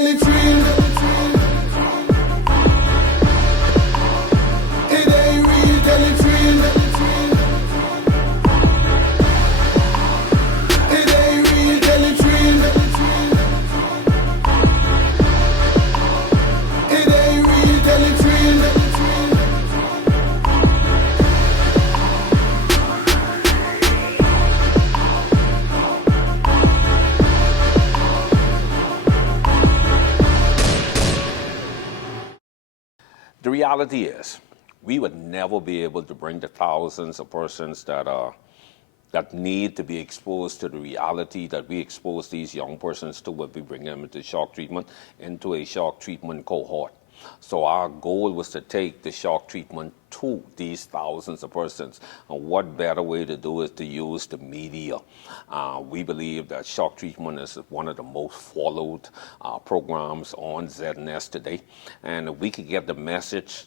really trained. It ain't really trained. It ain't really trained. It ain't really trained. The reality is, we would never be able to bring the thousands of persons that need to be exposed to the reality that we expose these young persons to when we bring them into shock treatment, into a shock treatment cohort. So our goal was to take the shock treatment to these thousands of persons. And what better way to do it to use the media? We believe that shock treatment is one of the most followed programs on ZNS today. And if we could get the message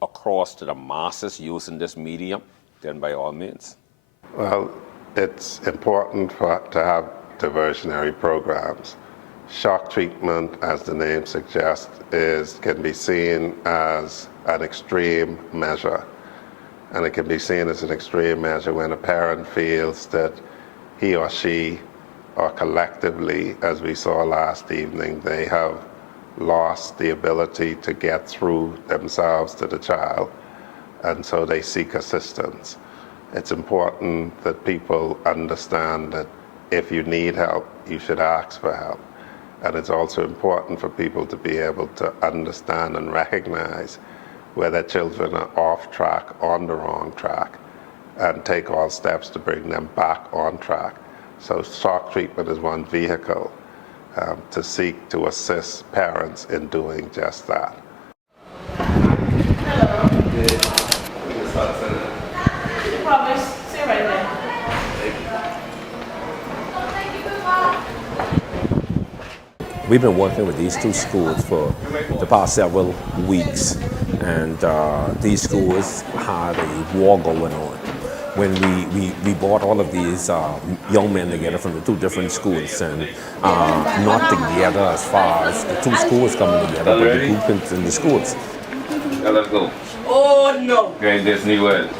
across to the masses using this medium, then by all means. Well, it's important to have diversionary programs. Shock treatment, as the name suggests, can be seen as an extreme measure. And it can be seen as an extreme measure when a parent feels that he or she, or collectively, as we saw last evening, they have lost the ability to get through themselves to the child, and so they seek assistance. It's important that people understand that if you need help, you should ask for help. And it's also important for people to be able to understand and recognize where their children are off track, on the wrong track, and take all steps to bring them back on track. So shock treatment is one vehicle to seek to assist parents in doing just that. Stay right there. We've been working with these two schools for the past several weeks, and these schools had a war going on. When we brought all of these young men together from the two different schools, and not together as far as the two schools coming together, but the groupings in the schools. Now let's go. Oh no! Okay, this new way.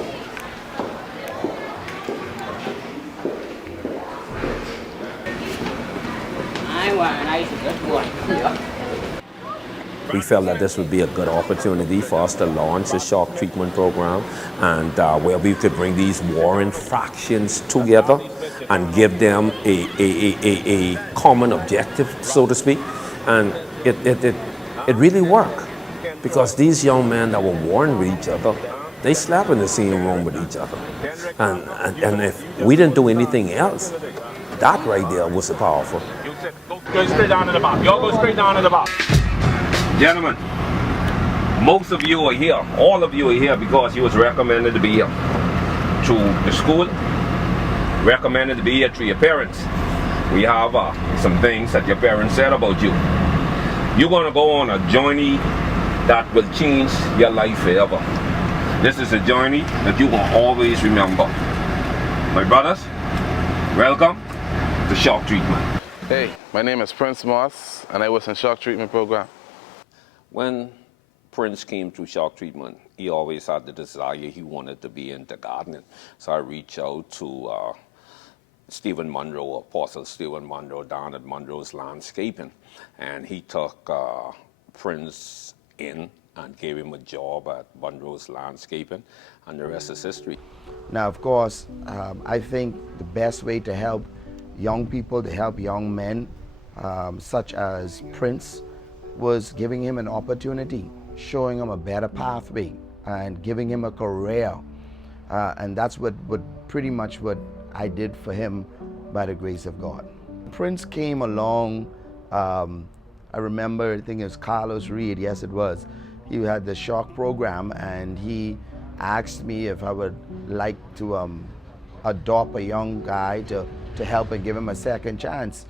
We felt that this would be a good opportunity for us to launch a shock treatment program, and where we could bring these warring factions together and give them a common objective, so to speak. And it really worked, because these young men that were warring with each other, they slept in the same room with each other. And if we didn't do anything else, that right there was powerful. Go straight down to the bottom. Y'all go straight down to the bottom. Gentlemen, most of you are here, all of you are here because you was recommended to be here through the school, recommended to be here through your parents. We have some things that your parents said about you. You're going to go on a journey that will change your life forever. This is a journey that you will always remember. My brothers, welcome to shock treatment. Hey, my name is Prince Moss, and I was in shock treatment program. When Prince came through shock treatment, he always had the desire he wanted to be into gardening. So I reached out to Stephen Monroe, Apostle Stephen Monroe, down at Monroe's Landscaping, and he took Prince in and gave him a job at Monroe's Landscaping, and the rest is history. Now, of course, I think the best way to help young people, to help young men, such as Prince, was giving him an opportunity, showing him a better pathway, and giving him a career. And that's what pretty much what I did for him by the grace of God. Prince came along, I remember, I think it was Carlos Reed, yes it was. He had the shock program, and he asked me if I would like to adopt a young guy to help and give him a second chance.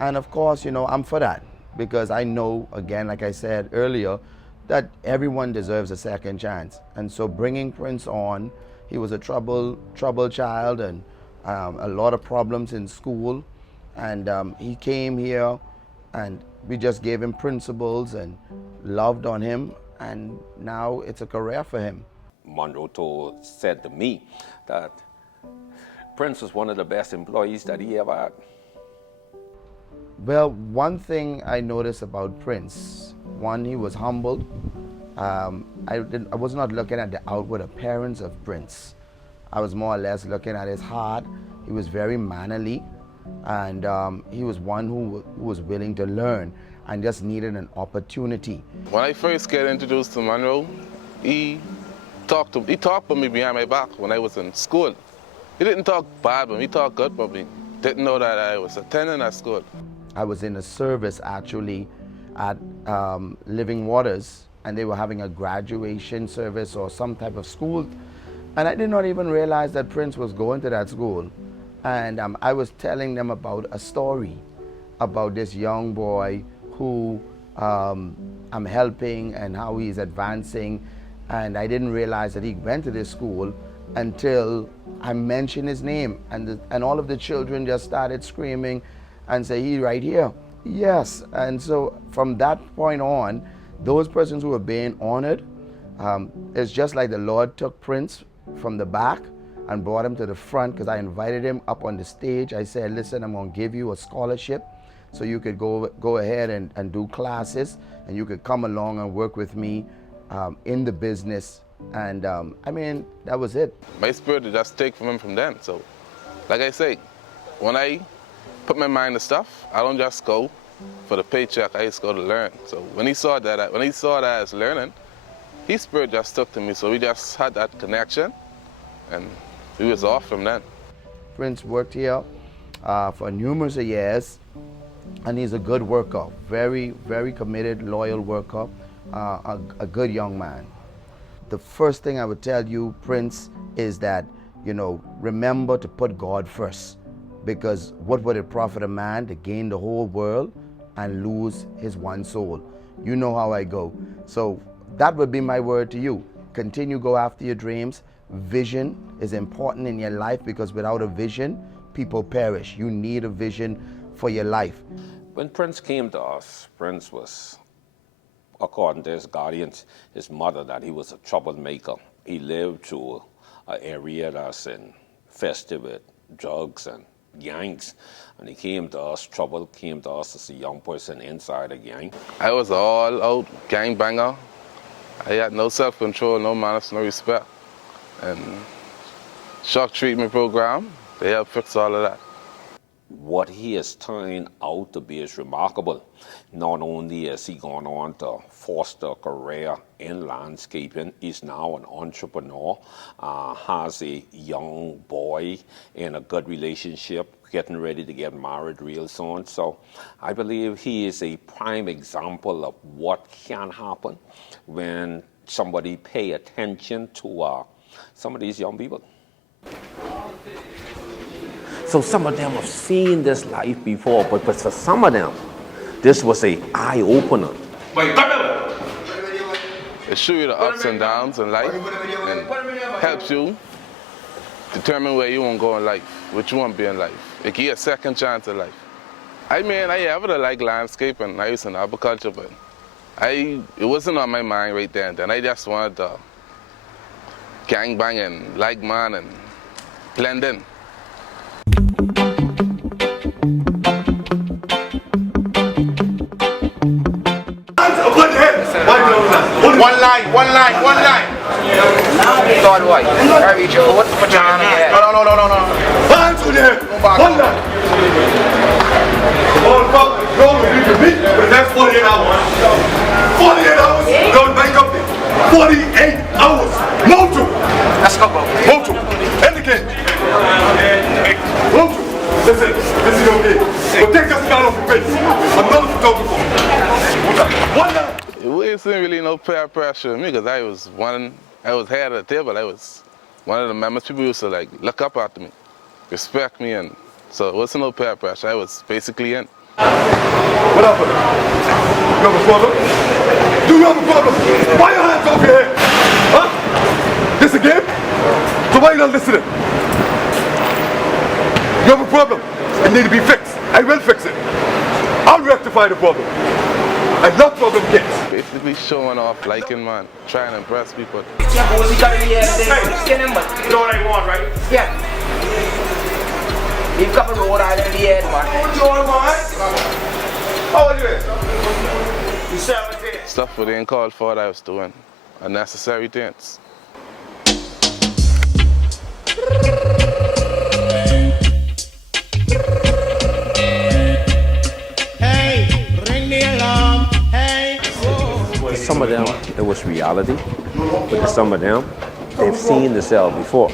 And of course, you know, I'm for that, because I know, again, like I said earlier, that everyone deserves a second chance. And so bringing Prince on, he was a troubled child, and a lot of problems in school. And he came here And we just gave him principles and loved on him, and now it's a career for him. Monroe said to me that Prince was one of the best employees that he ever had. Well, one thing I noticed about Prince, one, he was humbled. I was not looking at the outward appearance of Prince. I was more or less looking at his heart. He was very mannerly, and he was one who was willing to learn and just needed an opportunity. When I first got introduced to Monroe, he talked to me behind my back when I was in school. He didn't talk bad about me, he talked good about me. Didn't know that I was attending at school. I was in a service actually at Living Waters, and they were having a graduation service or some type of school, and I did not even realize that Prince was going to that school. And I was telling them about a story about this young boy who I'm helping and how he's advancing, and I didn't realize that he went to this school until I mentioned his name, and all of the children just started screaming and say, "He right here." Yes. And so from that point on, those persons who were being honored, it's just like the Lord took Prince from the back and brought him to the front, because I invited him up on the stage. I said, "Listen, I'm going to give you a scholarship so you could go ahead and do classes, and you could come along and work with me in the business." And I mean, that was it. My spirit to just take from him from then. So, like I say, when I put my mind to stuff, I don't just go for the paycheck, I just go to learn. So when he saw that as learning, his spirit just stuck to me. So we just had that connection, and we was off from then. Prince worked here for numerous years, and he's a good worker, very, very committed, loyal worker, a good young man. The first thing I would tell you, Prince, is that, remember to put God first, because what would it profit a man to gain the whole world and lose his one soul? You know how I go. So that would be my word to you. Continue, go after your dreams. Vision is important in your life, because without a vision, people perish. You need a vision for your life. When Prince came to us, Prince was, according to his guardians, his mother, that he was a troublemaker. He lived through an area that's infested with drugs and gangs, and he came to us, trouble came to us as a young person inside a gang. I was all out gang banger. I had no self-control, no manners, no respect. And shock treatment program, they helped fix all of that. What he has turned out to be is remarkable. Not only has he gone on to foster a career in landscaping, he's now an entrepreneur, has a young boy in a good relationship, getting ready to get married real soon. So I believe he is a prime example of what can happen when somebody pay attention to some of these young people. So some of them have seen this life before, but for some of them, this was an eye-opener. It shows you the ups and downs in life and helps you determine where you want to go in life, what you want to be in life. It gives you a second chance in life. I mean, I ever like landscaping, I used in agriculture, but it wasn't on my mind right there and then. I just wanted to gang bang and like man and blend in. One line. God, why? Harry Joe, what's the pajama here? No. Hands on your head. One line. All fuck, no, you can meet for the next 48 hours. 48 hours, don't make up. 48 hours. Motu. Let's go, bro. Motu. Indicate. Motu. Listen, this is okay. But take that smile off your face. I'm not photographer. One line. It wasn't really no peer pressure on me, because I was head of the table. I was one of the members. People used to look up after me, respect me, and so it wasn't no peer pressure. I was basically in. What up? You have a problem? Do you have a problem? Why your hands off your head? Huh? This a game? So why you not listening? You have a problem. It needs to be fixed. I will fix it. I'll rectify the problem. And no problem gets. Basically showing off, liking, man, trying to impress people. Yeah, boss, you got to hear them, but You know what I want, right? yeah. Leave couple road out in the end, man. What you want, man? How old you is? You 17. Stuff we didn't call for that I was doing. Unnecessary things. Some of them, it was reality, but some of them, they've seen the cell before.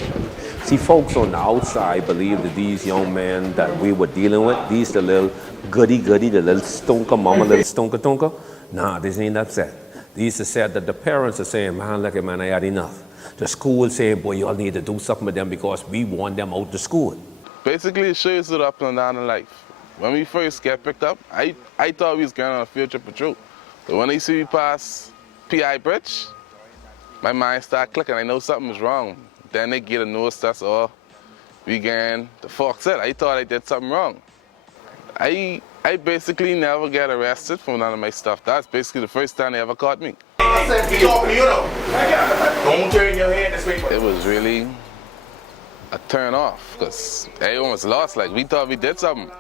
See, folks on the outside believe that these young men that we were dealing with, these the little goody, the little stunker mama, little stunker. Nah, this ain't upset. These are said that the parents are saying, man, look at man, I had enough. The school saying, boy, y'all need to do something with them because we want them out to school. Basically, it shows it up and down in life. When we first get picked up, I thought we was going on a field trip patrol. But when they see me pass PI Bridge, my mind started clicking. I know something was wrong. Then they get a notice that's all. We getting the fuck said. I thought I did something wrong. I basically never get arrested for none of my stuff. That's basically the first time they ever caught me. Don't turn your head this way. It was really a turn off because everyone was lost. Like, we thought we did something.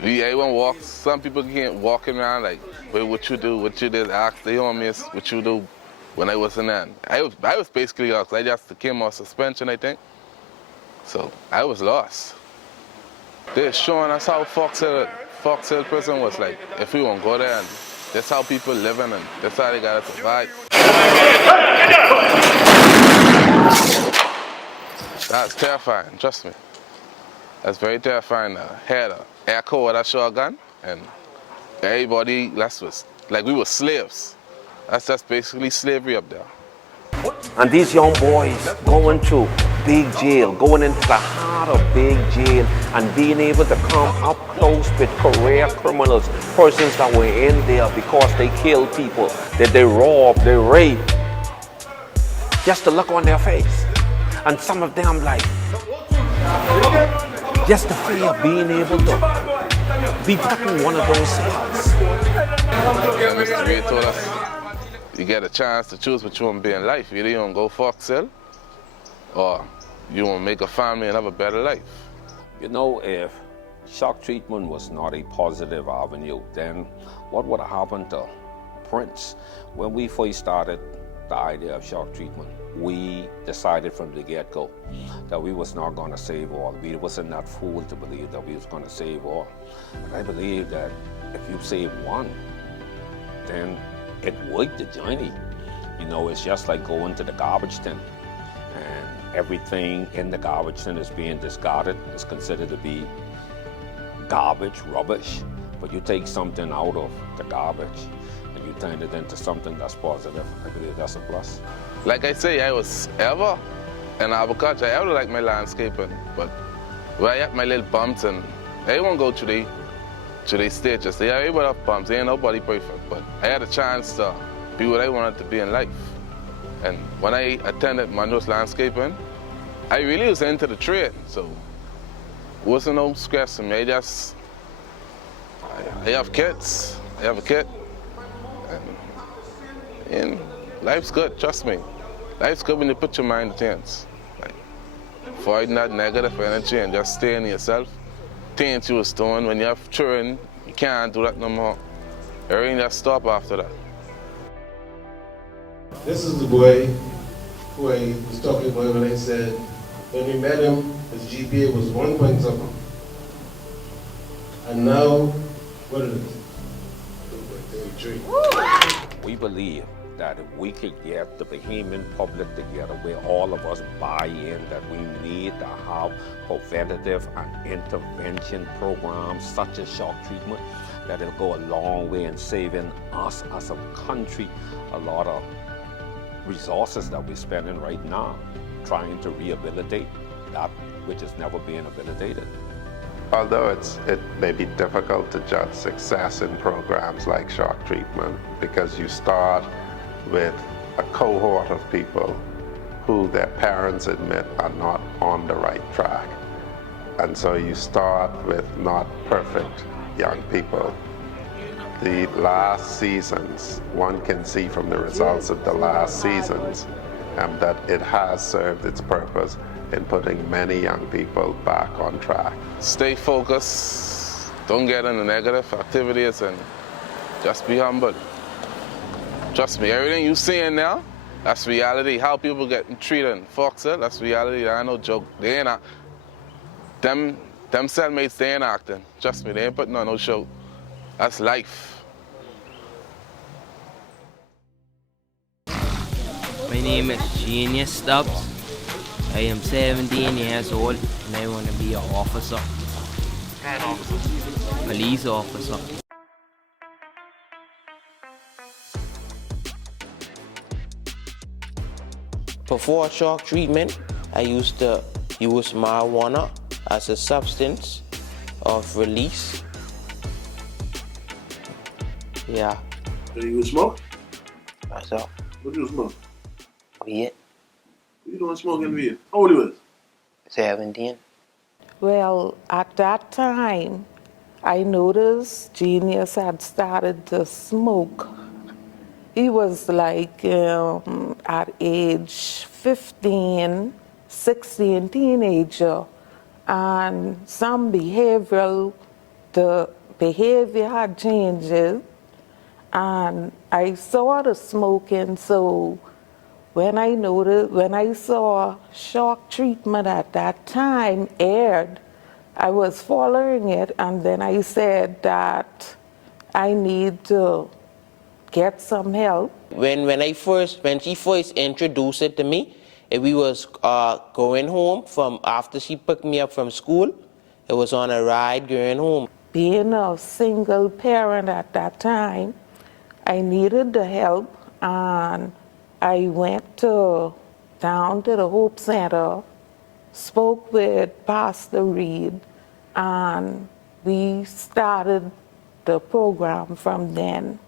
Everyone walks. Some people can't walk around like, wait, what you do, what you did, ask the homies what you do when I wasn't in. I was basically lost. I just came off suspension, I think. So I was lost. They're showing us how Fox Hill prison was like. If we won't go there, and that's how people living, and that's how they gotta survive. That's terrifying, trust me. That's very terrifying. Had a air cohort, a shotgun, and everybody, was like we were slaves. That's just basically slavery up there. And these young boys going through big jail, going into the heart of big jail and being able to come up close with career criminals, persons that were in there because they killed people, that they robbed, they raped. Just the look on their face. And some of them like, just the fear of being able to be put in one of those spots. And Mr. Ray told us, you get a chance to choose what you want to be in life. Either you want to go Fox Hill or you want to make a family and have a better life. You know, if shock treatment was not a positive avenue, then what would have happened to Prince? When we first started the idea of shock treatment, we decided from the get-go that we was not going to save all. We wasn't that fool to believe that we was going to save all. And I believe that if you save one, then it worked the journey. You know, it's just like going to the garbage tin and everything in the garbage tin is being discarded. It's considered to be garbage, rubbish. But you take something out of the garbage and you turn it into something that's positive. I believe that's a plus. Like I say, I was ever in agriculture. I ever like my landscaping, but where I had my little bumps and everyone go through the stages. They have everybody have bumps. Ain't nobody perfect, but I had a chance to be what I wanted to be in life. And when I attended Mando's landscaping, I really was into the trade, so it wasn't no stress for me. I have kids. I have a kid, and life's good. Trust me, life's good when you put your mind to things. Like, avoiding that negative energy and just staying in yourself. Things you was doing when you have children, you can't do that no more. Everything just stop after that. This is the boy who I was talking about when I said when we met him, his GPA was 1 point something. And now, what is it? 33. We believe that if we could get the Bahamian public together where all of us buy in that we need to have preventative and intervention programs such as shock treatment, that it'll go a long way in saving us as a country a lot of resources that we're spending right now trying to rehabilitate that which is never being rehabilitated. Although it may be difficult to judge success in programs like shock treatment because you start with a cohort of people who their parents admit are not on the right track. And so you start with not perfect young people. The last seasons, one can see from the results of the last seasons that it has served its purpose in putting many young people back on track. Stay focused, don't get into negative activities, and just be humble. Trust me, everything you're seeing now, that's reality. How people getting treated in Foxhill, that's reality. That ain't no joke. They ain't not, them cellmates, they ain't acting. Trust me, they ain't putting on no show. That's life. My name is Genius Stubbs. I am 17 years old and I want to be an officer. Police officer. Before shock treatment, I used to use marijuana as a substance of release. Yeah. Do you smoke? What's up? What do you smoke? Weed. You don't smoke in weed. How old you is? 17. Well, at that time, I noticed Genius had started to smoke. He was like at age 15, 16, teenager, and the behavior had changes, and I saw the smoking, so when I saw shock treatment at that time aired, I was following it, and then I said that I need to get some help. When she first introduced it to me, we was going home from after she picked me up from school. It was on a ride going home. Being a single parent at that time, I needed the help, and I went down to the Hope Center, spoke with Pastor Reed, and we started the program from then.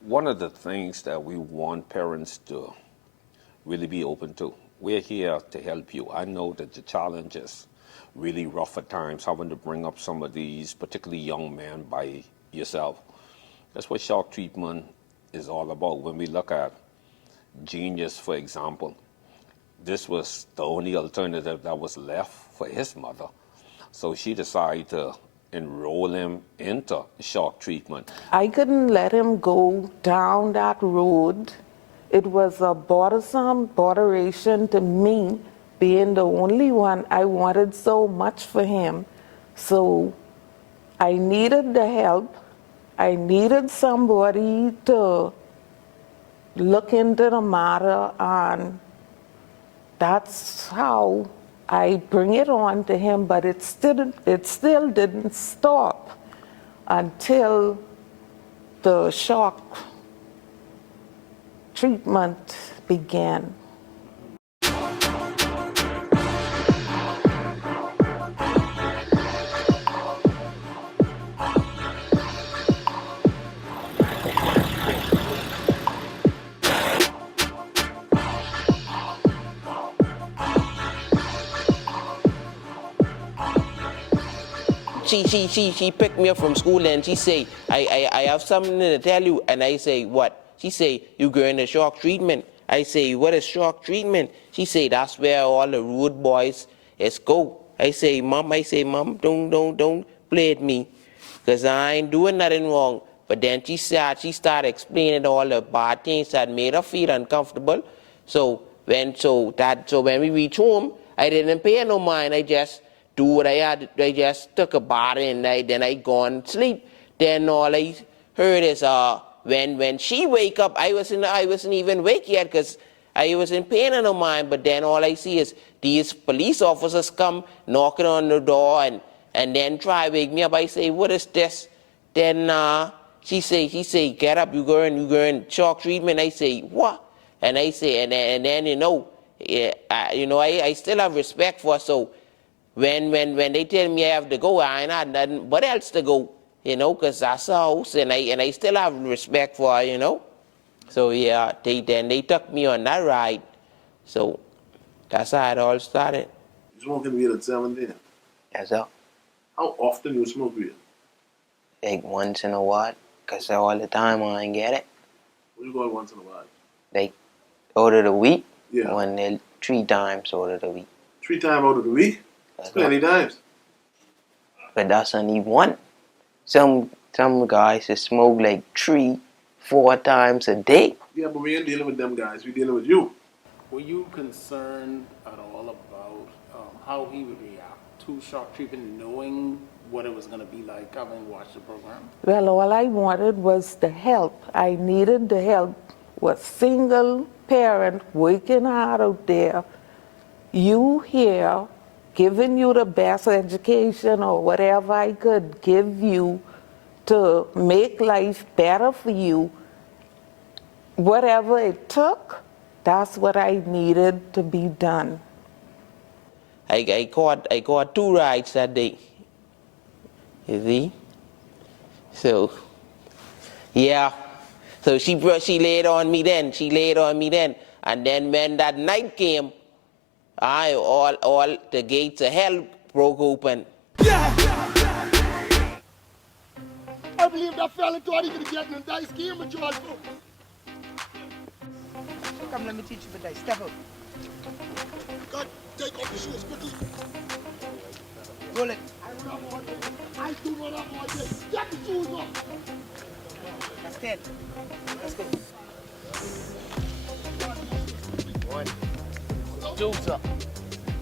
One of the things that we want parents to really be open to, we're here to help you. I know that the challenge is really rough at times, having to bring up some of these, particularly young men, by yourself. That's what shock treatment is all about. When we look at Genius, for example, this was the only alternative that was left for his mother. So she decided to enroll him into shock treatment. I couldn't let him go down that road. It was a botheration to me, being the only one. I wanted so much for him. So I needed the help. I needed somebody to look into the matter, and that's how I bring it on to him, but it still didn't stop until the shock treatment began. She picked me up from school and she say, I have something to tell you. And I say, what? She say, you going to shock treatment. I say, what is shock treatment? She say, that's where all the rude boys is go. I say, Mom, don't play at me, because I ain't doing nothing wrong. But then she started explaining all the bad things that made her feel uncomfortable. So when we reach home, I didn't pay no mind. I just do what I had. I just took a bath and then I gone sleep. Then all I heard is when she wake up, I wasn't even awake yet because I was in pain in her mind. But then all I see is these police officers come knocking on the door and then try to wake me up. I say, what is this? Then she say, get up, you going shock treatment. I say, what? And I say, and then I still have respect for her. So when they tell me I have to go, I ain't had nothing but else to go, because that's her house, and I still have respect for her, So yeah, they took me on that ride. So that's how it all started. You smoking weed at 17? Yes, sir. How often you smoke weed? like once in a while, because all the time I ain't get it. Where you going once in a while? Like, out of the week, Yeah. 3 times out of the week. 3 times out of the week? That's plenty times. But that's only one. Some guys just smoke like 3, 4 times a day. Yeah, but we ain't dealing with them guys. We dealing with you. Were you concerned at all about how he would react to shock treatment, knowing what it was going to be like having watched the program? Well, all I wanted was the help. I needed the help. Was single parent working hard out there. You here, giving you the best education or whatever I could give you to make life better for you. Whatever it took, that's what I needed to be done. I caught 2 rides that day. You see? So, yeah. So she laid on me then. And then when that night came, all the gates of hell broke open. I believe that fella thought he could get in a dice game with George. Come, let me teach you the dice. Step up. God, take off the shoes quickly. Roll it. I do not have my day. Get the shoes off. That's 10. Let's go. 1, 2, sir.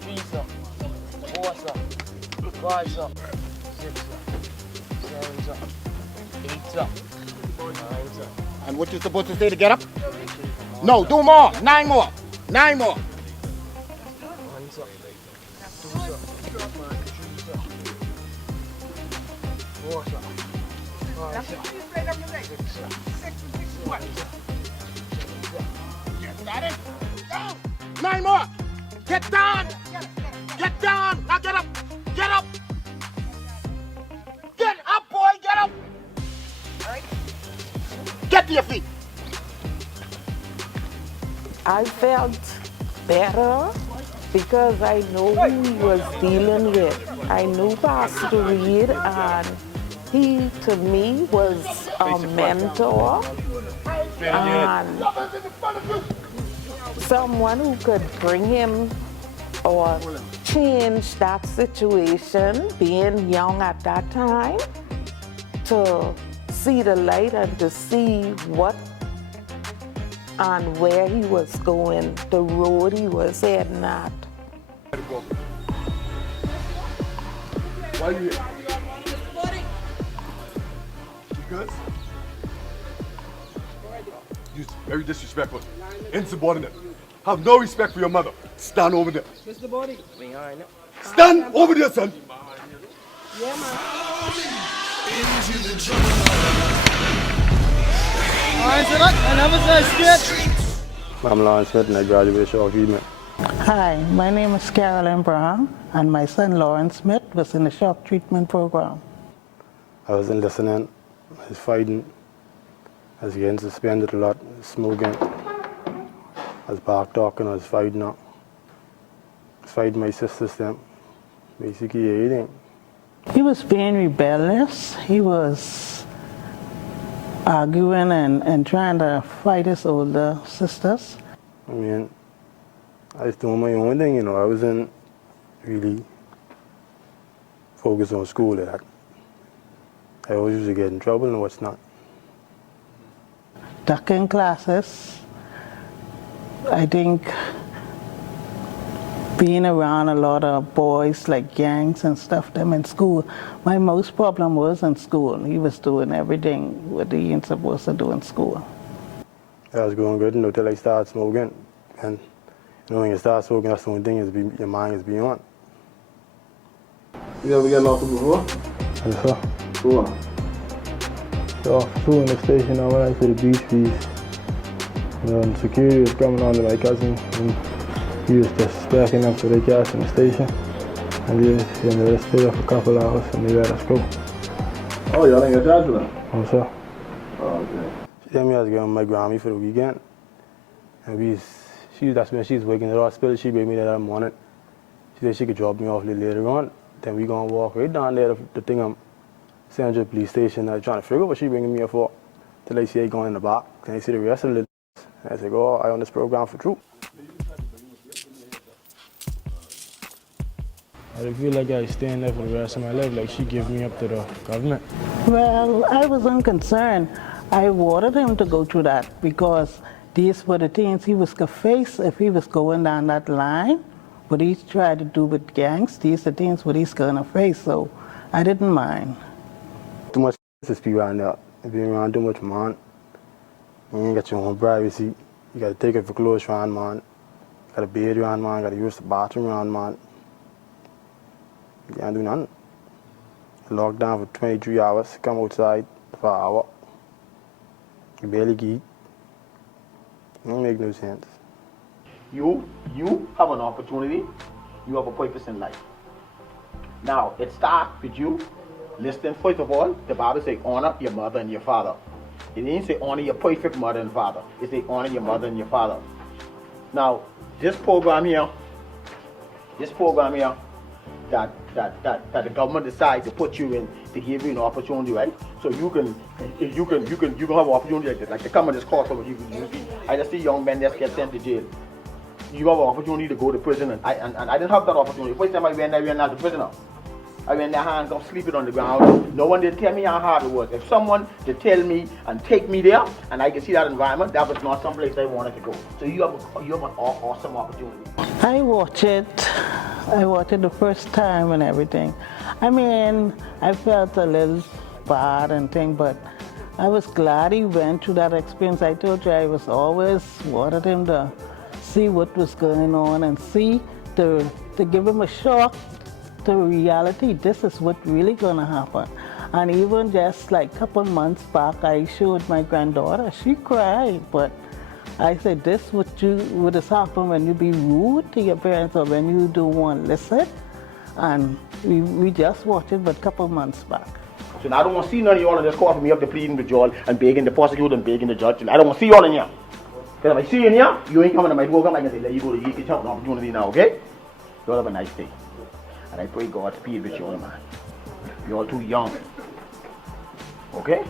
3, sir. 4, sir. 5, sir. 6, sir. 7, sir. 8, sir. 9, sir. And what you supposed to say to get up? No, do more. 9 more. 9 more. 1, sir. 2, sir. 3, sir. 4, sir. 5, sir. 6, sir. 7, sir. Got it? Down. 9 more. Get down. Get down. Now get up. Get up. Get up, boy. Get up. All right. Get to your feet. I felt better because I know who he was dealing with. I knew Pastor Reed, and he, to me, was a mentor and someone who could bring him or change that situation, being young at that time, to see the light and to see what and where he was going, the road he was heading at. Why are you here? Because you're very disrespectful, insubordinate. Have no respect for your mother. Stand over there. Mr. Body. We are now. Stand over there, son. Yeah, man. I'm Lawrence Smith and I graduated shock treatment. Hi, my name is Carolyn Brown and my son Lawrence Smith was in the shock treatment program. I wasn't listening, I was fighting, I was getting suspended a lot, smoking, I was back talking, I was fighting up. I was fighting my sisters then, basically everything. He was being rebellious, he was arguing and trying to fight his older sisters. I mean, I was doing my own thing, you know, I wasn't really focused on school like that. I always used to get in trouble and what's not. Ducking classes, I think being around a lot of boys like gangs and stuff them in school. My most problem was in school. He was doing everything what he ain't supposed to do in school. I was going good until I started smoking. And you know, when you start smoking, that's the only thing is your mind is beyond. You ever get locked up before? Yes, sir. Sure. So, in the station, I went out to the beach feast. And security was coming on to my cousin. And he was just backing up to the gas in the station. And they stayed up for a couple hours and they let us go. Oh, y'all ain't got charged for that? Oh, sir. Oh, okay. She told me I was going to my Grammy for the weekend. And that's when she was working at the hospital. She gave me that morning. She said she could drop me off a little later on. Then we gonna walk right down there, the thing Central Police Station. I was trying to figure out what she bringing me here for. Till I see her going in the back. Then I see the rest of the and I said, oh, I on this program for true. I feel like I staying there for the rest of my life, like she gave me up to the government. Well, I wasn't concerned. I wanted him to go through that because these were the things he was going to face if he was going down that line. What he tried to do with gangs, these are things what he's going to face, so I didn't mind. Too much people around there. If you're around too much, man, you ain't got your own privacy. You got to take it for clothes around, man. You got to bathe around, man. You got to use the bathroom around, man. You can't do nothing. Locked down for 23 hours, come outside for an hour. You barely eat. It don't make no sense. You have an opportunity. You have a purpose in life. Now, it starts with you. Listen, first of all, the Bible says honor your mother and your father. It didn't say honor your perfect mother and father. It says honor your mother and your father. Now, this program here, that the government decides to put you in to give you an opportunity, right? So you can have an opportunity like this. Like to come on this course over you see. I just see young men that get sent to jail. You have an opportunity to go to prison, and I didn't have that opportunity. First time I went there, I went as a prisoner. I went there handcuffed, sleeping on the ground. No one did tell me how hard it was. If someone did tell me and take me there, and I could see that environment, that was not some place I wanted to go. So you have an awesome opportunity. I watched it the first time and everything. I mean, I felt a little bad and thing, but I was glad he went through that experience. I told you I was always wanted him to see what was going on and see to give him a shock to reality. This is what really gonna happen. And even just like a couple months back, I showed my granddaughter. She cried, but I said, this what has happened when you be rude to your parents or when you don't want to listen. And we just watched it, but a couple months back. So now I don't want to see none of y'all in this court for me up to pleading with y'all and begging the prosecutor and begging the judge. I don't want to see y'all in here. Because if I see you in here, you ain't coming to my door. I'm going to say, let you go to you get an opportunity now, okay? Y'all have a nice day. And I pray God speed with you all, man. You're all too young. Okay?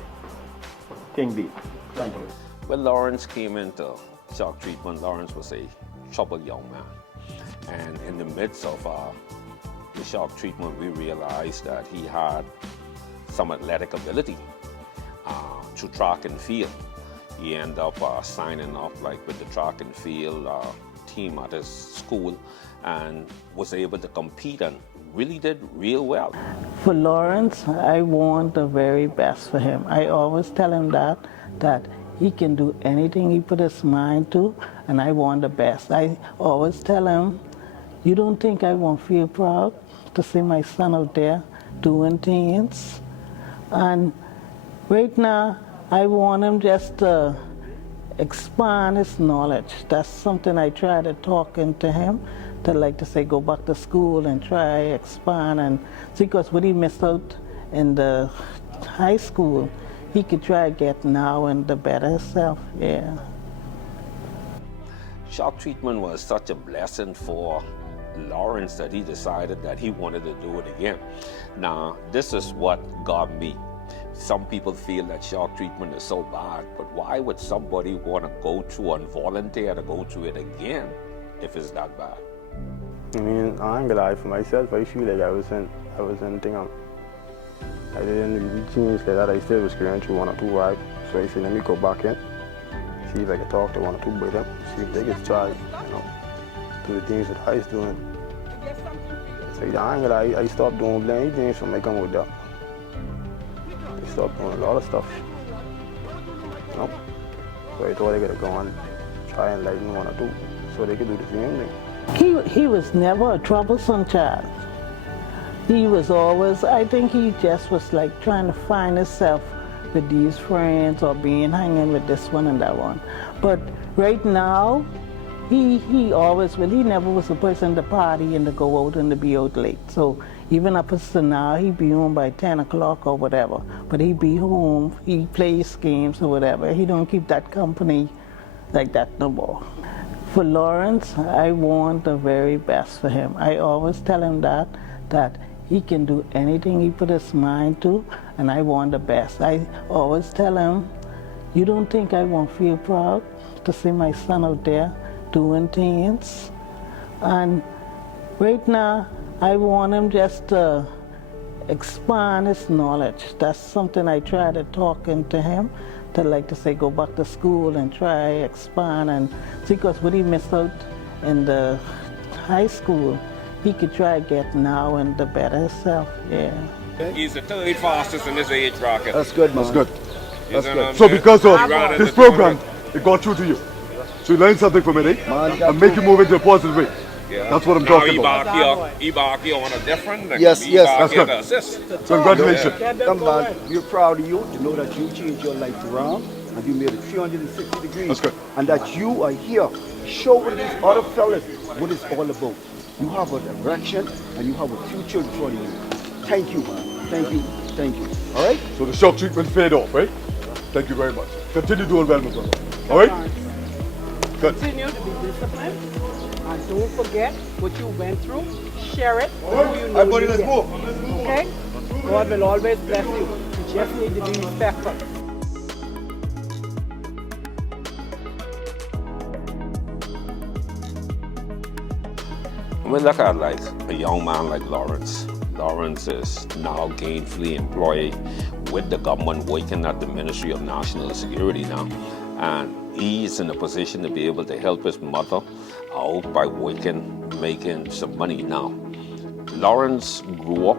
Think big. Thank you. When Lawrence came into shock treatment, Lawrence was a troubled young man. And in the midst of the shock treatment, we realized that he had some athletic ability to track and field. He ended up signing up like with the track and field team at his school and was able to compete and really did real well. For Lawrence, I want the very best for him. I always tell him that he can do anything he put his mind to, and I want the best. I always tell him, you don't think I won't feel proud to see my son out there doing things? And right now, I want him just to expand his knowledge. That's something I try to talk into him, to like to say go back to school and try expand and see, because what he missed out in the high school, he could try to get now and to better himself, yeah. Shock treatment was such a blessing for Lawrence that he decided that he wanted to do it again. Now, this is what got me. Some people feel that shock treatment is so bad, but why would somebody want to go through and volunteer to go through it again if it's that bad? I mean, I ain't gonna lie, for myself, I feel like I was in thing. I didn't really change like that. I still was going through one or two vibes. So I said, let me go back in, see if I can talk to one or two by them, see if they can try, do the things that I was doing. So I ain't gonna lie, I stopped doing plenty things from my come with that. I stopped doing a lot of stuff. So I thought I could go and try and lighten one or two so they could do the same thing. He was never a troublesome child. He was always, I think he just was like trying to find himself with these friends or hanging with this one and that one. But right now, he always, well, he never was a person to party and to go out and to be out late. So even up until now, he'd be home by 10 o'clock or whatever. But he'd be home, he plays games or whatever. He don't keep that company like that no more. For Lawrence, I want the very best for him. I always tell him that he can do anything he put his mind to, and I want the best. I always tell him, you don't think I won't feel proud to see my son out there doing things? And right now, I want him just to expand his knowledge. That's something I try to talk into him, to like to say go back to school and try expand, and because what he missed out in the high school, he could try get now and to better himself. Yeah. He's the third fastest in this age bracket. That's good, man. That's good. You That's know what good. I'm So saying? because of He ran in this the program, 200. it got through to you. So you learned something from it, eh? Man, And make you move into a positive way. Yeah. That's what I'm now talking about. He back here on a different thing. Yes, He yes. back That's here good. to assist. Congratulations. Young man, we're proud of you to know that you changed your life around and you made it 360 degrees. That's good. And that you are here showing these other fellas what it's all about. You have a direction and you have a future in front of you. Thank you, man. Thank you. Thank you. All right? So the shock treatment paid off, right? Thank you very much. Continue doing well, my brother. All right? Good. Continue to be disciplined. And don't forget what you went through. Share it. Who you know Everybody, you let's get. move. Okay? God will always bless you. You just need to be respectful. We look at like a young man like Lawrence. Lawrence is now gainfully employed with the government, working at the Ministry of National Security now. And he's in a position to be able to help his mother out by working, making some money now. Lawrence grew up,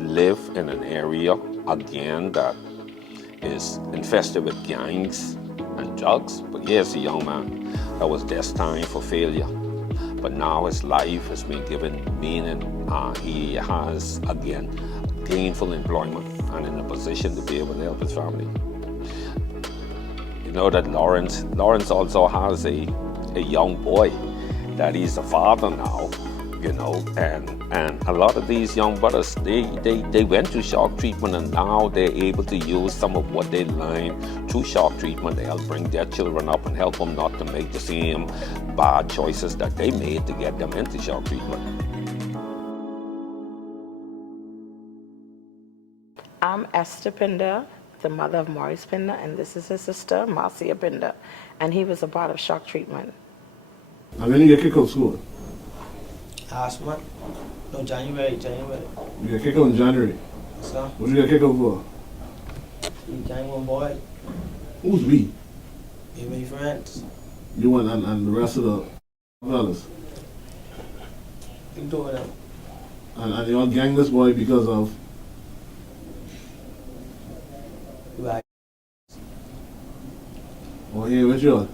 lived in an area, again, that is infested with gangs and drugs. But here's a young man that was destined for failure. But now his life has been given meaning. He has, again, gainful employment and in a position to be able to help his family. You know that Lawrence also has a young boy that he's a father now, you know, and a lot of these young brothers, they went through shock treatment, and now they're able to use some of what they learned through shock treatment to help bring their children up and help them not to make the same bad choices that they made to get them into shock treatment. I'm Esther Pinder, the mother of Maurice Pinder, and this is his sister, Marcia Pinder, and he was a part of shock treatment. And when you get kicked out of school? Last month? No, January. You get kicked out in January. So, What did you get kicked out for? you gang one boy, Who's we? me and my friends. You and the rest of the fellas. You doing them. And you all gang this boy because of... Right. Oh, yeah, with you all?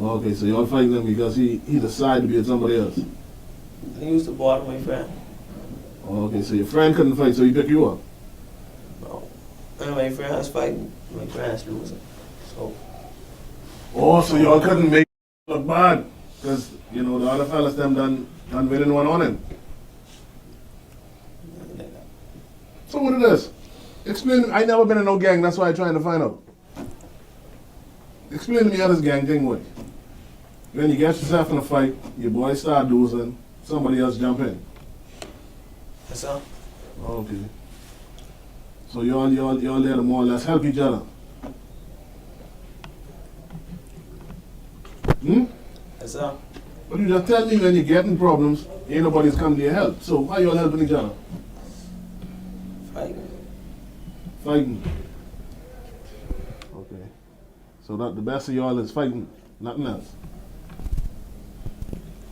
Oh, okay, so you all fighting him because he decided to be with somebody else. He used to bother my friend. Oh, okay, so your friend couldn't fight, so he picked you up. No. And my friend was fighting, my friend was losing. So, Oh, so y'all couldn't make it look bad because, you know, the other fellas them done winning one on him. So what it is? Explain, I never been in no gang, that's why I'm trying to find out. Explain to me how this gang thing works. When you get yourself in a fight, your boys start losing, somebody else jump in. that's all. Okay. So y'all there to more or less help each other. That's all. But you just tell me when you're getting problems, ain't nobody's coming to your help. So how y'all helping each other? Fighting. Fighting. Okay. So that the best of y'all is fighting, nothing else.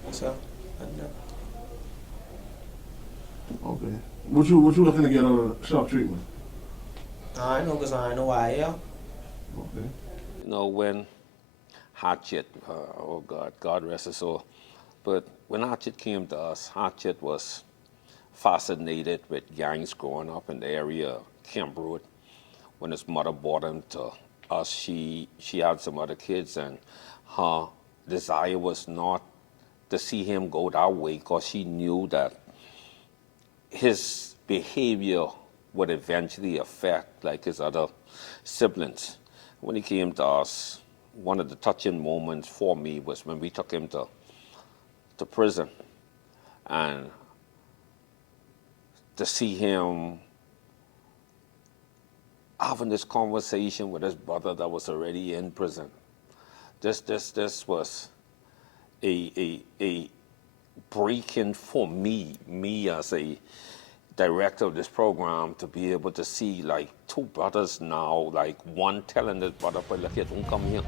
That's all. And, Okay. What you looking to get out of shock treatment? I know because I know why I am. Okay. You know, when Hatchet, oh God rest his soul, but when Hatchet came to us, Hatchet was fascinated with gangs growing up in the area, Camp Road. When his mother brought him to us, she had some other kids, and her desire was not to see him go that way because she knew that his behavior would eventually affect like his other siblings. When he came to us, one of the touching moments for me was when we took him to prison, and to see him having this conversation with his brother that was already in prison. This was a break-in for me as a director of this program, to be able to see like two brothers now, like one telling his brother, "But look here, don't come here."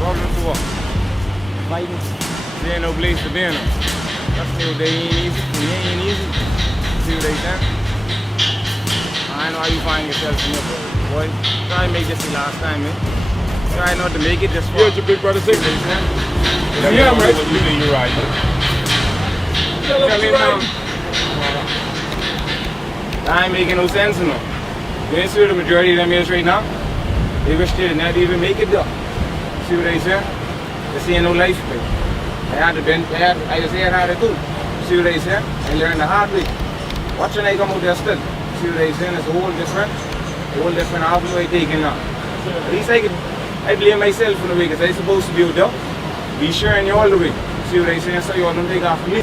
Problem to what? Fighting. There ain't no place to be in them. That's what they ain't easy. They ain't easy. See what they saying? I know how you find yourself in here, boy. Try and make this the last time, man. Try not to make it this far. Here's your big brother saying. Yeah, right. You say you're right. Tell him now. That ain't making no sense, you know. You ain't see the majority of them is right now. They wish they did not even make it though. See what they say? They see no life, baby. I just said how to do. See what they say? I learned the hard way. Watch when they come out there still. See what they saying? It's a whole different avenue I taking now. At least I blame myself for the way, because I supposed to be out there. Be sharing you all the way. See what they saying? So you all don't take off from me.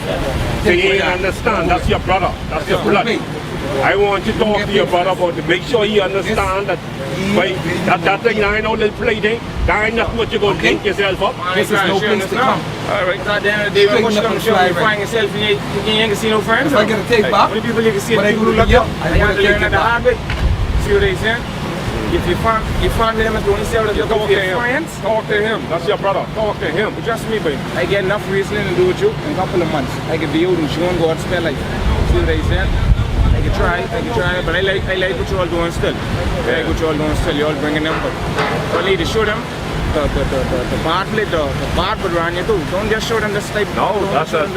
So you ain't understand, that's your brother, that's your blood. I want you to talk to your brother about it. Make sure he understand that that thing, I know little play thing, that ain't not what you're going to think yourself up. This is no place to come. Alright, so at the end of the day, when you come to show you find yourself and you ain't gonna see no friends. If I get a take back, what people you can see the people who love you, I have to learn at the hard way. See what they saying? If you find them and don't say what you're talking to your friends, talk to him. That's your brother. Talk to him. Trust me, baby. I get enough reasoning to do with you in a couple of months. I can be out and show and go out spell like. See what they saying? I can try, but I like what you all doing still. I like what you all doing still. You all bringing them, but so I need to show them the part would run you too. Don't just show them this type. No, that's a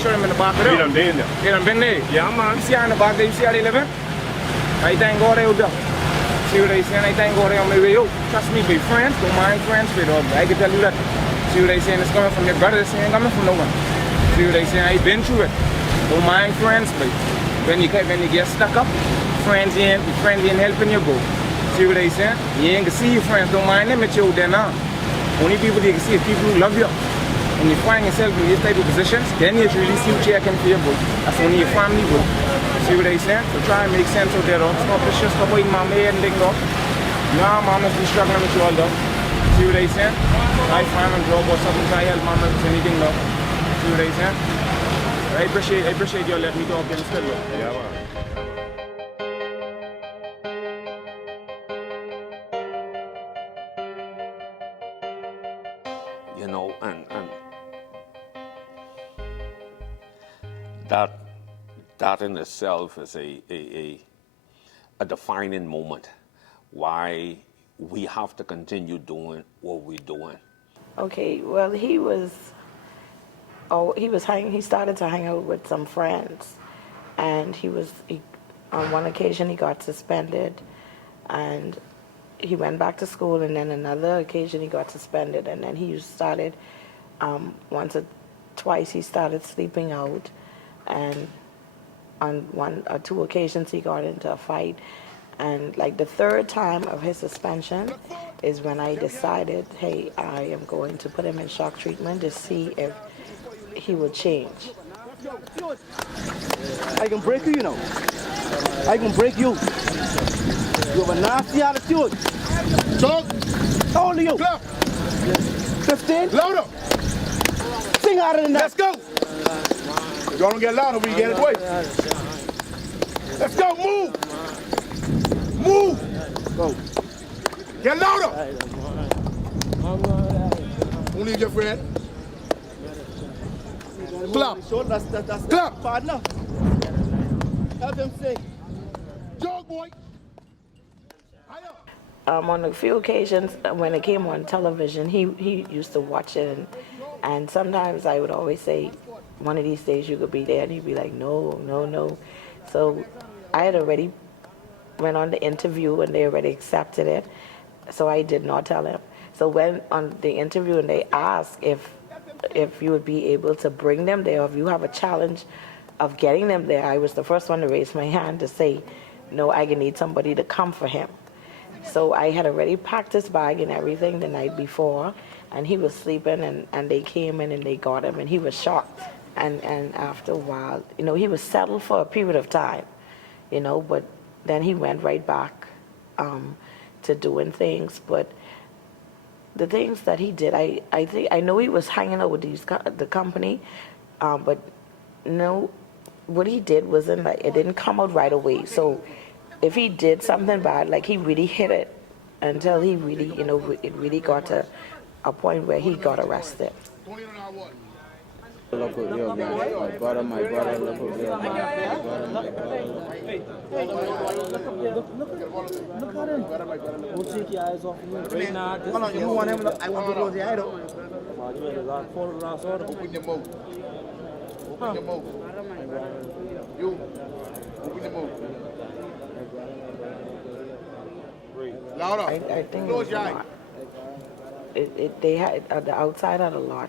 show them in the back of them. They done been there. Yeah, man. You see how in the back there, you see how they living? I thank God I out there. See what they saying? I thank God I on my way out. Trust me, be friends, don't mind friends, dog. I can tell you that. See what they saying? It's coming from your brother, it's ain't coming from no one. See what they saying? I've been through it. Don't mind friends, baby. When you get stuck up, friends ain't helping you go. See what they saying? You ain't gonna see your friends, don't mind them at you out there now. Only people you can see are people who love you. When you find yourself in these type of positions, then you really see what you can for your book. That's only your family will. See what they saying? So try and make sense out there, though. Stop this shit, stop waiting mama head and thing, though. Nah, mama's been struggling with you all, though. See what they saying? I find a job or something, try help mama with anything, though. See what they saying? I appreciate you letting me talk to him still, though. Yeah, man. You know, and that in itself is a defining moment why we have to continue doing what we're doing. Okay, well, he started to hang out with some friends, and on one occasion he got suspended, and he went back to school, and then another occasion he got suspended, and then he started once or twice he started sleeping out, and on one or two occasions he got into a fight. And like the third time of his suspension is when I decided, hey, I am going to put him in shock treatment to see if he would change. I can break you, you know. I can break you. You have a nasty attitude. Talk. How old are you? Clap. 15? Louder. Sing harder than that. Let's go. Y'all don't get louder, we get it away. Let's go, move. Move. Go. Get louder. Who needs your friend? Clap. That's Clap. partner. Help him sing. Dog boy. On a few occasions when it came on television, he used to watch it, and sometimes I would always say, one of these days you could be there, and he'd be like, no. So I had already went on the interview and they already accepted it, so I did not tell him. So when on the interview and they asked if you would be able to bring them there, or if you have a challenge of getting them there, I was the first one to raise my hand to say, know I need somebody to come for him. So I had already packed his bag and everything the night before, and he was sleeping, and they came in and they got him, and he was shocked. And after a while, he was settled for a period of time, but then he went right back to doing things. But the things that he did, I know he was hanging out with the company, but no, what he did wasn't like, it didn't come out right away. So if he did something bad, like he really hid it until he really, it really got to a point where he got arrested. Look at you, man. My brother, look at you, man. Look at him. Don't take your eyes off him. Right now, hold on, you want him? I want to close the eye, though. Open your mouth. Open your mouth. You. Open your mouth. Louder. I think close your eye. They had the outside had a lot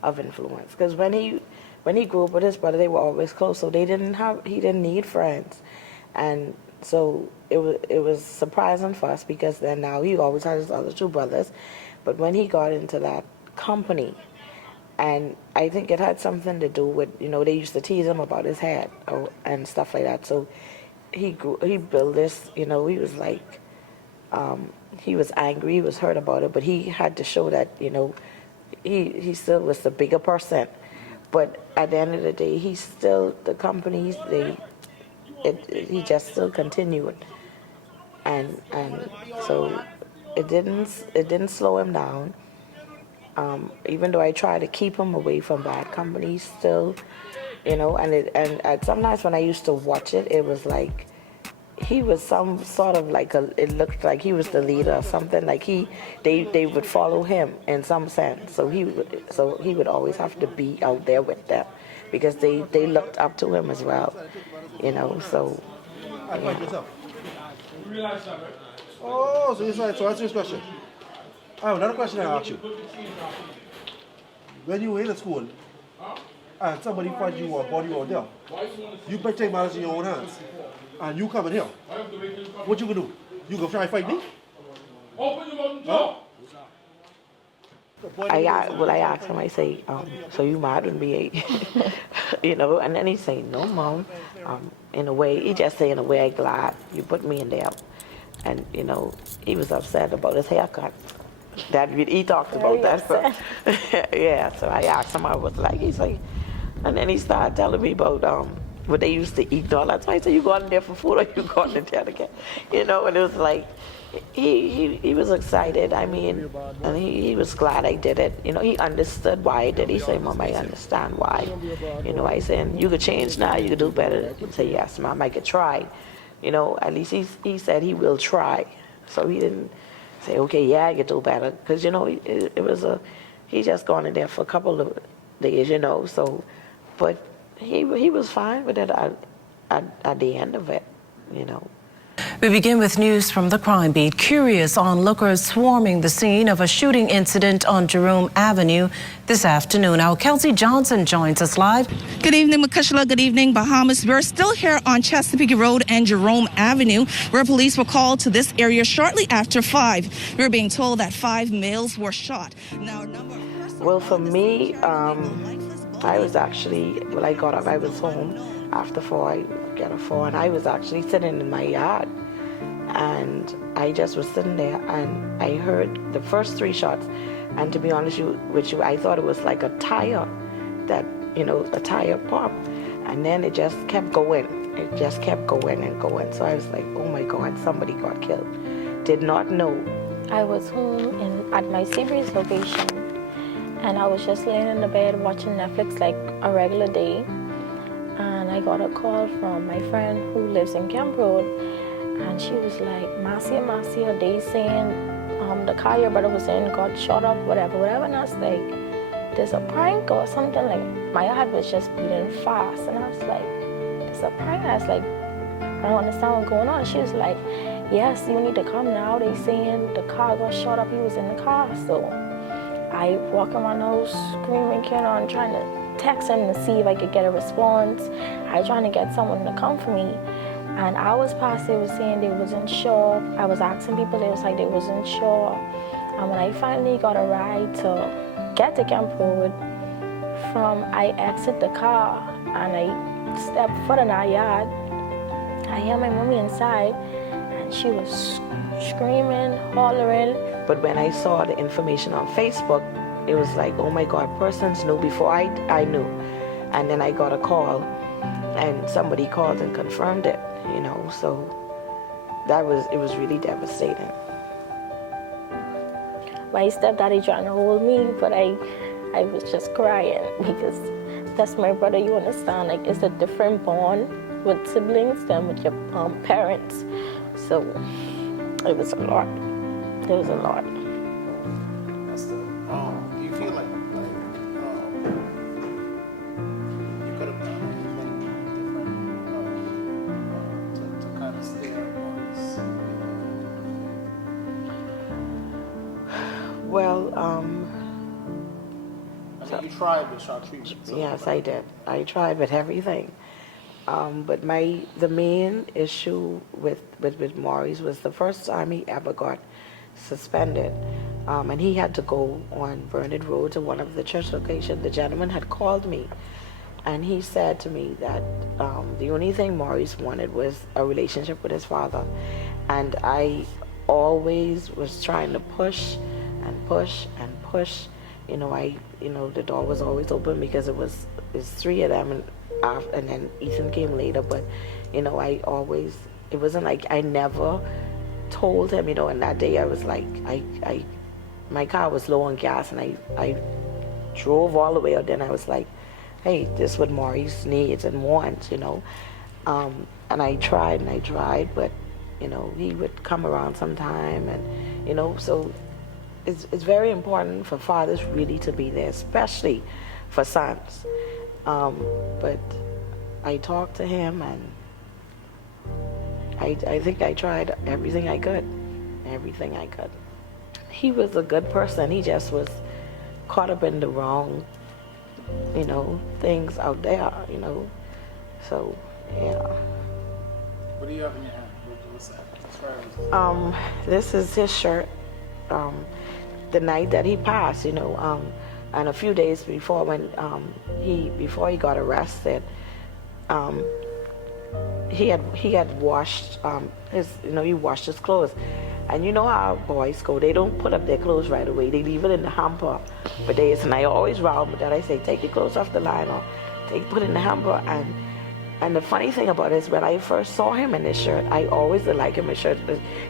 of influence, because when he grew up with his brother, they were always close, so he didn't need friends, and so it was surprising for us, because then now he always had his other two brothers, but when he got into that company, and I think it had something to do with, they used to tease him about his head and stuff like that, so he built this, he was like, he was angry, he was hurt about it, but he had to show that, he still was the bigger person. But at the end of the day, he's still, the companies, he just still continued. And so it didn't slow him down. Even though I tried to keep him away from bad companies still, and sometimes when I used to watch it, it was like, he was some sort of like it looked like he was the leader or something, like they would follow him in some sense, so he would always have to be out there with them, because they looked up to him as well, so yeah. Oh, so you're right. So answer this question. I have another question I ask you. When you were in school and somebody find you or body out there, you better take matters in your own hands. And you come in here, what you gonna do? You gonna try and fight me? Huh? I asked him, I say, so you mad with me, and then he say, no, Mom, in a way, he just say, in a way, I'm glad you put me in there. And, he was upset about his haircut. He talked about that. Yeah, so I asked him, I was like, he's like, and then he started telling me about, what they used to eat and all that. So I said, you going in there for food or you going in there to get, and it was like, he was excited. I mean, and he was glad I did it. He understood why I did. He said, Mom, I understand why. I said, you could change now, you could do better. He said, yes, Mom, I could try. At least he said he will try. So he didn't say, okay, yeah, I could do better. Because, it was he just gone in there for a couple of days, so, but he was fine with it at the end of it, We begin with news from the crime beat. Curious onlookers swarming the scene of a shooting incident on Jerome Avenue this afternoon. Our Kelsey Johnson joins us live. Good evening, Makushla. Good evening, Bahamas. We're still here on Chesapeake Road and Jerome Avenue, where police were called to this area shortly after 5. We're being told that 5 males were shot. Now, well, for me, I was actually, when I got up, I was home after 4. I got a 4, and I was actually sitting in my yard. And I just was sitting there, and I heard the first 3 shots. And to be honest with you, I thought it was like a tire that, a tire popped. And then it just kept going. It just kept going and going. So I was like, oh my God, somebody got killed. Did not know. I was home at my Seabreeze location, and I was just laying in the bed watching Netflix like a regular day. And I got a call from my friend who lives in Camp Road. And she was like, Marcia, they saying the car your brother was in got shot up, whatever. And I was like, there's a prank or something. Like, my heart was just beating fast. And I was like, there's a prank? I was like, I don't understand what's going on. She was like, yes, you need to come now. They saying the car got shot up. He was in the car. So I walk around the house screaming, and trying to text him to see if I could get a response. I trying to get someone to come for me. And hours passed, they were saying they wasn't sure. I was asking people, they was like they wasn't sure. And when I finally got a ride to get to Camp Road, I exit the car and I step foot in our yard, I hear my mommy inside and she was screaming, hollering. But when I saw the information on Facebook, it was like, oh my God, persons knew before I knew. And then I got a call and somebody called and confirmed it, you know, so it was really devastating. My stepdaddy trying to hold me, but I was just crying because that's my brother, you understand, like it's a different bond with siblings than with your parents. So it was a lot. It was a lot. Do you feel like you could have done anything different to kind of steer Maurice? Well, I mean, you tried with shock treatment. So yes, I did. I tried with everything. But the main issue with Maurice was the first time he ever got suspended. And he had to go on Burnett Road to one of the church locations. The gentleman had called me and he said to me that the only thing Maurice wanted was a relationship with his father. And I always was trying to push and push and push. The door was always open because it's three of them and then Ethan came later, but it wasn't like I never told him, and that day I was like, my car was low on gas and I drove all the way out there and I was like, hey, this is what Maurice needs and wants, and I tried, but he would come around sometime and so it's very important for fathers really to be there, especially for sons. But I talked to him and I think I tried everything I could. He was a good person. He just was caught up in the wrong, things out there, So, yeah. What do you have in your hand? What's that? This is his shirt. The night that he passed, and a few days before before he got arrested, he had washed he washed his clothes. And you know how boys go, they don't put up their clothes right away. They leave it in the hamper for days. And I always round with that. I say, take your clothes off the line or put it in the hamper. And the funny thing about it is when I first saw him in his shirt, I always like him in his shirt.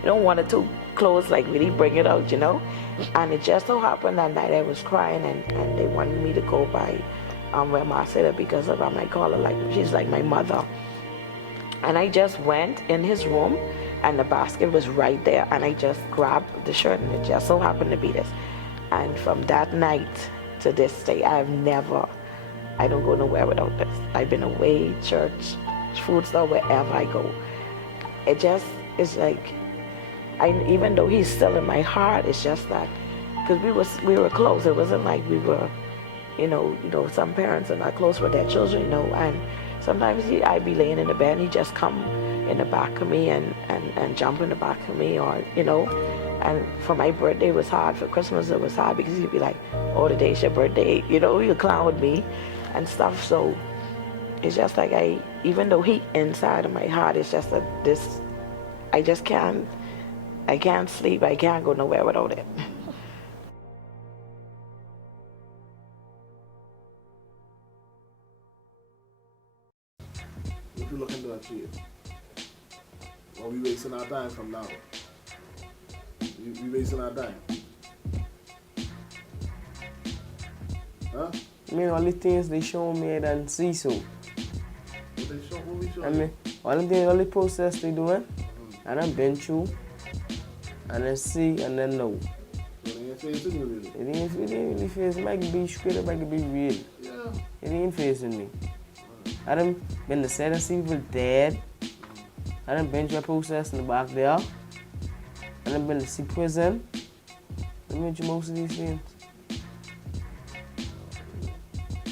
One or two clothes like really bring it out, And it just so happened that night I was crying and they wanted me to go by where Marcella because of my caller, she's like my mother. And I just went in his room and the basket was right there and I just grabbed the shirt and it just so happened to be this. And from that night to this day, I don't go nowhere without this. I've been away, church, food store, wherever I go. It just is like, even though he's still in my heart, it's just that, because we were close. It wasn't like we were, some parents are not close with their children, and sometimes I'd be laying in the bed and he'd just come in the back of me and jump in the back of me, or, and for my birthday it was hard. For Christmas it was hard because he'd be like, oh, today's your birthday, he'd clown with me and stuff. So it's just like even though he inside of my heart, it's just that I can't sleep, I can't go nowhere without it. What you looking to achieve? Or we wasting our time from now? We wasting our time? Huh? I mean, all the things they show me, I don't see so. What we show I mean, all the process they doing, and I've been through, and I see, and then know. It ain't facing you really. It ain't really facing me. It might be straight, it might be real. Yeah. It ain't facing me. I done been to set of people dead. I done been through a process in the back there. I done been to see prison. I been through most of these things.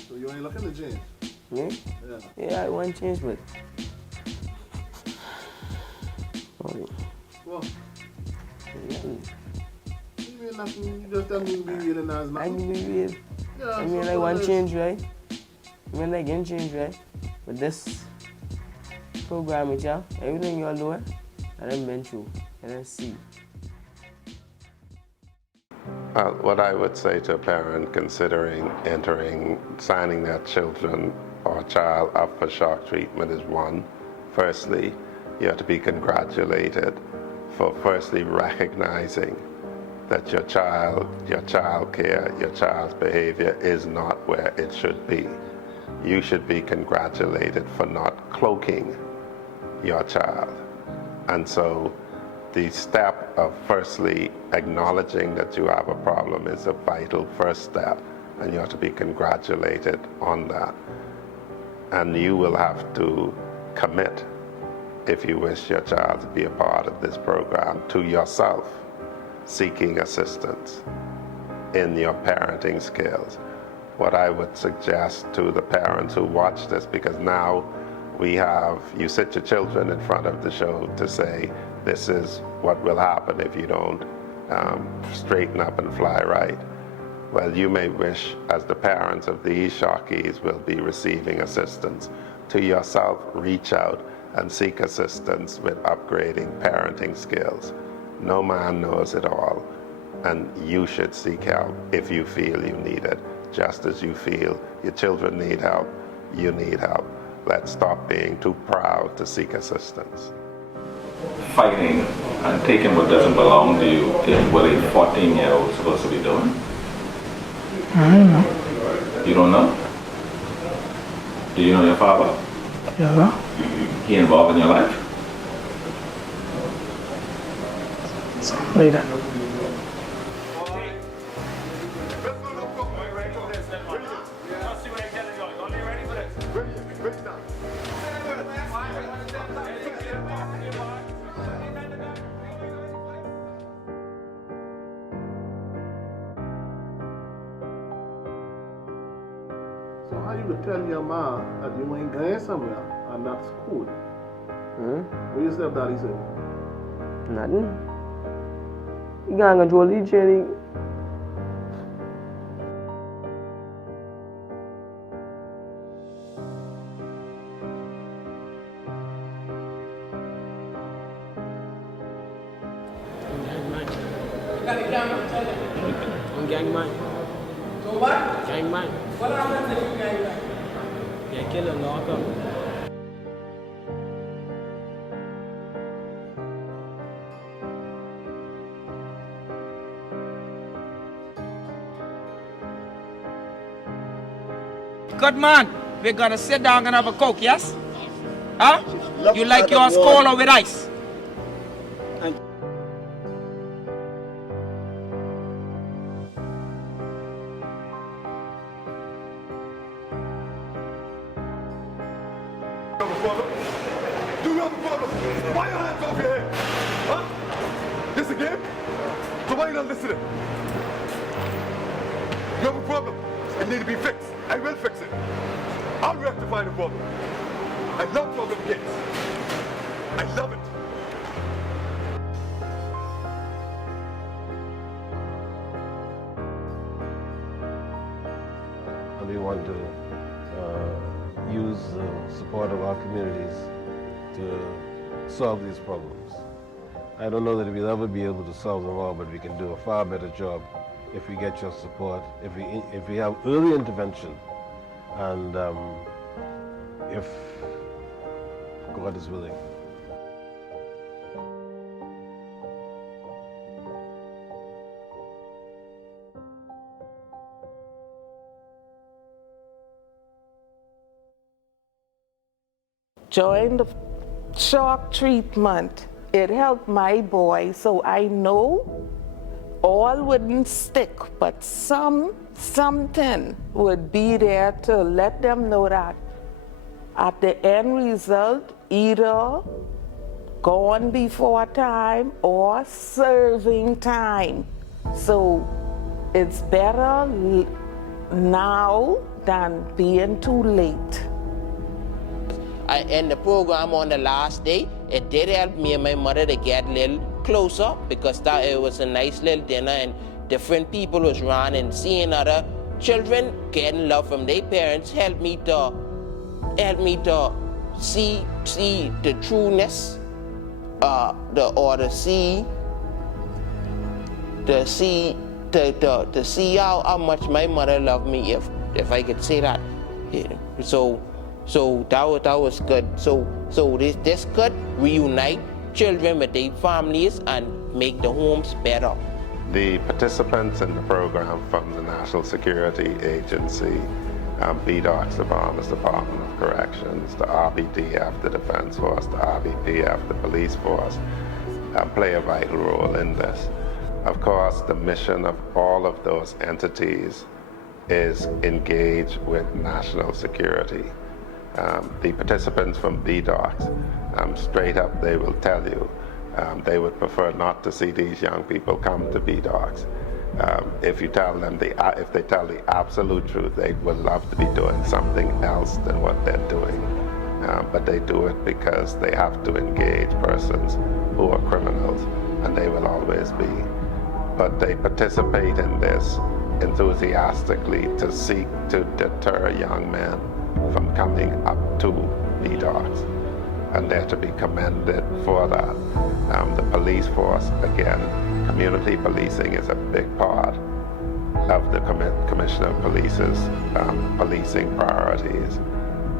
So you ain't looking to change? Me? Yeah. Yeah, I want to change, but Well, you mean nothing, you just tell me to be real and that's I nothing. can be real. Yeah, I mean, like one change, right? I mean, like getting change, right? But this program, with y'all, everything y'all do, and then been through, and then see. What I would say to a parent considering signing their children or child up for shock treatment is one, firstly, you have to be congratulated for firstly recognizing that your child care, your child's behavior is not where it should be. You should be congratulated for not cloaking your child. And so the step of firstly acknowledging that you have a problem is a vital first step, and you have to be congratulated on that. And you will have to commit, if you wish your child to be a part of this program, to yourself seeking assistance in your parenting skills. What I would suggest to the parents who watch this, because now you sit your children in front of the show to say, this is what will happen if you don't straighten up and fly right. Well, you may wish, as the parents of these shockies will be receiving assistance, to yourself reach out and seek assistance with upgrading parenting skills. No man knows it all, and you should seek help if you feel you need it. Just as you feel your children need help, you need help. Let's stop being too proud to seek assistance. Fighting and taking what doesn't belong to you is what a 14-year-old is supposed to be doing. I don't know. You don't know? Do you know your father? Yeah. He involved in your life? Something like that. So how you would tell your mom that you ain't going somewhere and not school? What you say, Daddy said? Nothing. You can't control the training. Gang man. So what? Gang man. What happens if you gang man? Get killed and lock up. Good man, we're gonna sit down and have a coke, yes? Huh? You like yours cold or with ice? Do you have a problem? Why your hands off your head? Huh? This a game? So why you not listening? You have a problem. It needs to be fixed. I will fix it. I'll rectify the problem. I love problem kids. I love it. And we want to use the support of our communities to solve these problems. I don't know that we'll ever be able to solve them all, but we can do a far better job if we get your support, if we have early intervention, and if God is willing. During the shock treatment, it helped my boy, so I know all wouldn't stick, but something would be there to let them know that at the end result, either gone before time or serving time. So it's better now than being too late. in the program on the last day, it did help me and my mother to get a little closer because it was a nice little dinner and different people was around, and seeing other children getting love from their parents helped me to see the trueness, to see how much my mother loved me, if I could say that. Yeah. So that was good. So this could reunite children with their families and make the homes better. The participants in the program from the National Security Agency, BDOCS, the Bahamas Department of Corrections, the RBDF, the Defense Force, the RBPF, the Police Force, play a vital role in this. Of course, the mission of all of those entities is engage with national security. The participants from BDOCS, straight up, they will tell you they would prefer not to see these young people come to BDOCS. If they tell the absolute truth, they would love to be doing something else than what they're doing. But they do it because they have to engage persons who are criminals, and they will always be. But they participate in this enthusiastically to seek to deter young men from coming up to BDOCS, and they're to be commended for that. The police force, again, community policing is a big part of the Commissioner of Police's policing priorities.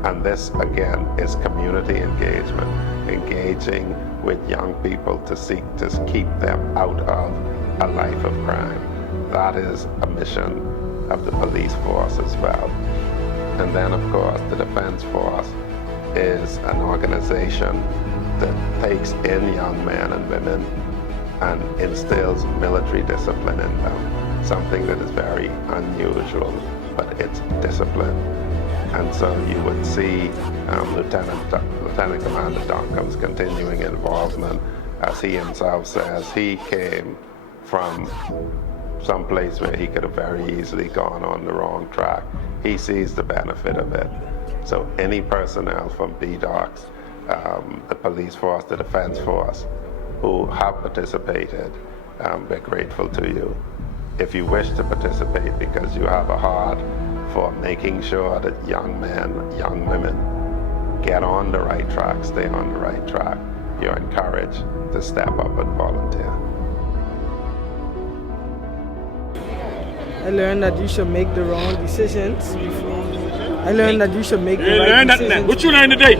And this, again, is community engagement, engaging with young people to seek to keep them out of a life of crime. That is a mission of the police force as well. And then, of course, the Defense Force is an organization that takes in young men and women and instills military discipline in them, something that is very unusual, but it's discipline. And so you would see Lieutenant Commander Duncombe's continuing involvement. As he himself says, he came from some place where he could have very easily gone on the wrong track. He sees the benefit of it. So any personnel from BDOCS, the police force, the Defense Force, who have participated, we're grateful to you. If you wish to participate because you have a heart for making sure that young men, young women get on the right track, stay on the right track, you're encouraged to step up and volunteer. I learned that you should make the wrong decisions before. I learned that you should make the right decisions. What you learned today?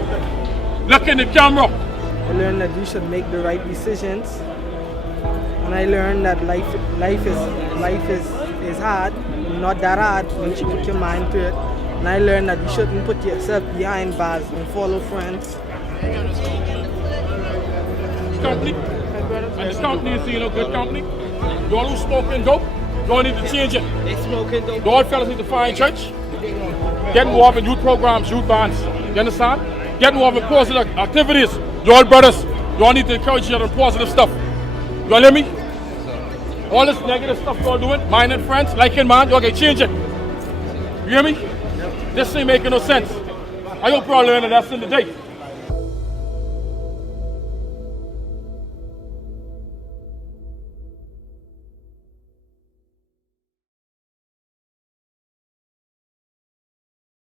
Look in the camera. I learned that you should make the right decisions. And I learned that life is hard, not that hard once you put your mind to it. And I learned that you shouldn't put yourself behind bars and follow friends. Company. And this company is, good company. You all who smoking dope, you all need to change it. They smoking dope. You all fellas need to find church. Get involved in youth programs, youth bands. You understand? Get involved in positive activities. You all brothers, you all need to encourage each other in positive stuff. You all hear me? All this negative stuff you all doing, minding friends, liking man, you all can change it. You hear me? This ain't making no sense. I hope you all learn a lesson today.